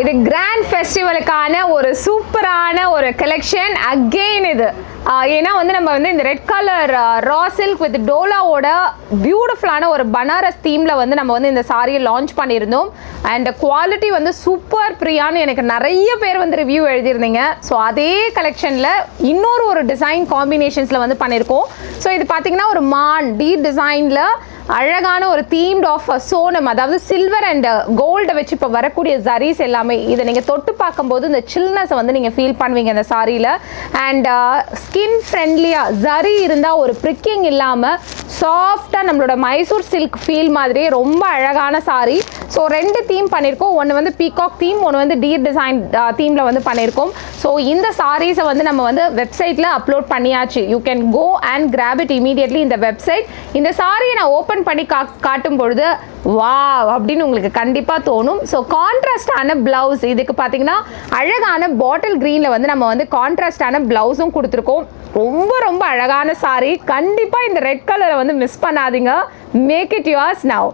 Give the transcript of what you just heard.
இது கிராண்ட் ஃபெஸ்டிவலுக்கான ஒரு சூப்பரான ஒரு கலெக்ஷன் அகெயின் இது. ஏன்னா நம்ம இந்த red colour raw silk with டோலாவோட பியூட்டிஃபுல்லான ஒரு பனாரஸ் தீமில் நம்ம இந்த சாரியை லான்ச் பண்ணியிருந்தோம். அண்ட் குவாலிட்டி சூப்பர் பிரியான்னு எனக்கு நிறைய பேர் ரிவ்யூ எழுதியிருந்தீங்க. ஸோ அதே கலெக்ஷனில் இன்னொரு ஒரு டிசைன் காம்பினேஷன்ஸில் பண்ணியிருக்கோம். ஸோ இது பார்த்தீங்கன்னா ஒரு மான் டீப் டிசைனில் அழகான ஒரு தீம்ட் ஆஃப் சோனம், அதாவது சில்வர் அண்ட் கோல்டை வச்சு இப்போ வரக்கூடிய ஜரீஸ் எல்லாமே இதை நீங்கள் தொட்டு பார்க்கும்போது இந்த சில்னஸை நீங்கள் ஃபீல் பண்ணுவீங்க இந்த சாரியில். அண்ட் ஸ்கின் ஃப்ரெண்ட்லியாக ஜரி இருந்தால் ஒரு ப்ரிக்கிங் இல்லாமல் சாஃப்டாக நம்மளோட மைசூர் சில்க் ஃபீல் மாதிரியே ரொம்ப அழகான சாரி. ஸோ 2 தீம் பண்ணியிருக்கோம். ஒன்று பீகாக் தீம், ஒன்று டீர் டிசைன் தீமில் பண்ணியிருக்கோம். ஸோ இந்த சாரீஸை நம்ம வெப்சைட்டில் அப்லோட் பண்ணியாச்சு. You can go and grab it immediately இந்த வெப்சைட். இந்த சாரியை நான் ஓப்பன் பண்ணி காட்டும் பொழுது வாவ் அப்படின்னு உங்களுக்கு கண்டிப்பாக தோணும். ஸோ கான்ட்ராஸ்டான பிளவுஸ், இதுக்கு பார்த்தீங்கன்னா அழகான பாட்டில் க்ரீனில் நம்ம கான்ட்ராஸ்டான பிளவுஸும் கொடுத்துருக்கோம். ரொம்ப ரொம்ப அழகான சாரி. கண்டிப்பாக இந்த ரெட் கலரை மிஸ் பண்ணாதீங்க. Make it yours now.